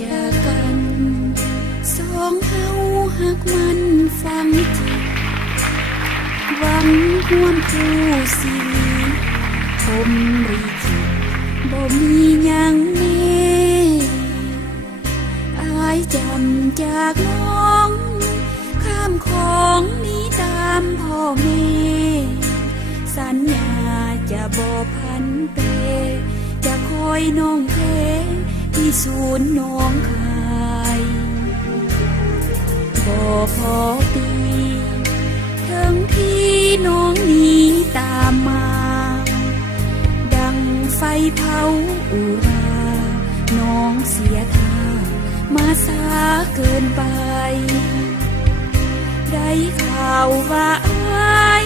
จากกันสองเฮาหักมันฟังจิตหวังห่วมคู่ชีวิตผมรีจิตบ่มีหยังแน่อายจำจากน้องข้ามของนี้ตามพ่อแม่สัญญาจะบ่พันเปจะคอยน้องเพที่ศูนย์น้องคายบ่พอปีถึงที่น้องนี้ตามมาดังไฟเผาอุราน้องเสียท่ามาสาเกินไปได้ข่าวว่าอ้าย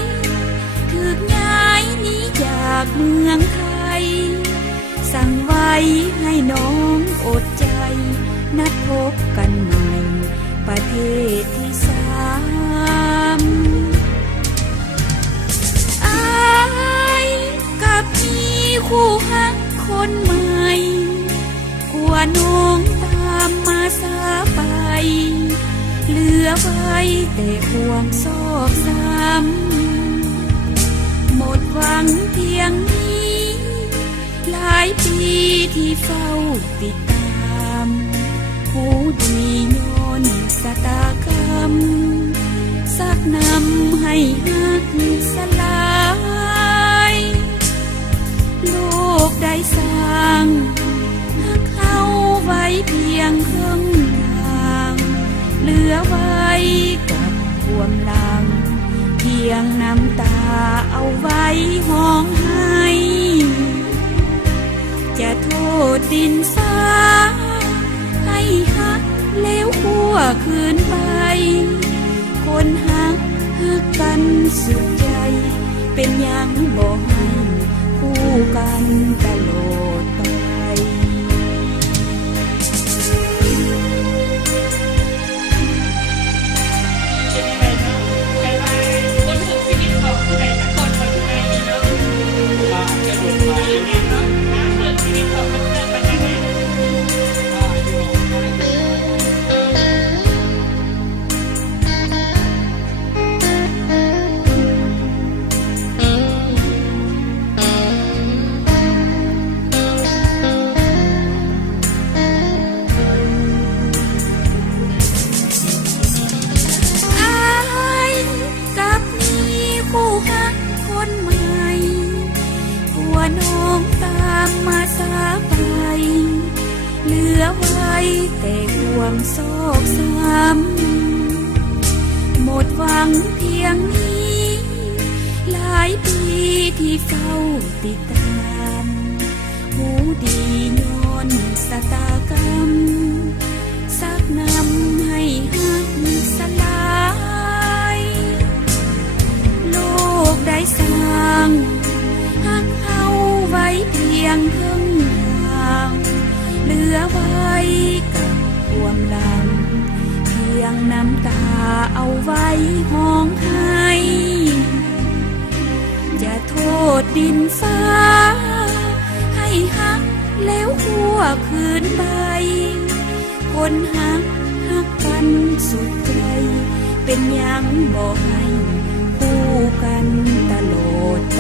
ถูกย้ายหนีจากเมืองไทยสั่งไว้ให้น้องอดใจนัดพบกันใหม่ประเทศที่สามอ้ายกับพี่คู่ฮักคนใหม่กลัวน้องตามมาสาไปเหลือไว้แต่ห่วงซอกซ้ำหมดหวังเพียงนี้หลายปีที่เฝ้าติดตามผู้ดีย้อนสตากรรมสักนำให้หักสลายโลกได้สร้างหักเขาไว้เพียงครึ่งทางเหลือไว้กับความหลังเพียงน้ำตาเอาไว้ห้องให้จะโทษดินฟ้าให้หักแล้วคั่วคืนไปคนหักกันสุดใจเป็นยังบ่ให้คู่กันตลอดไปน้องตามมาสาไปเหลือไว้แต่ห่วงซอกซ้ำหมดหวังเพียงนี้หลายปีที่เฝ้าติดตามผู้ดีย้อนสตากรรมสักนำให้หักสลายโลกได้สร้างไว้เพียงครึ่งทางเหลือไว้กับความหลังเพียงน้ำตาเอาไว้ห้องให้จะโทษดินฟ้าให้หักแล้วคั่วคืนไปคนหักกันสุดใจเป็นยังบ่ให้คู่กันตลอดไป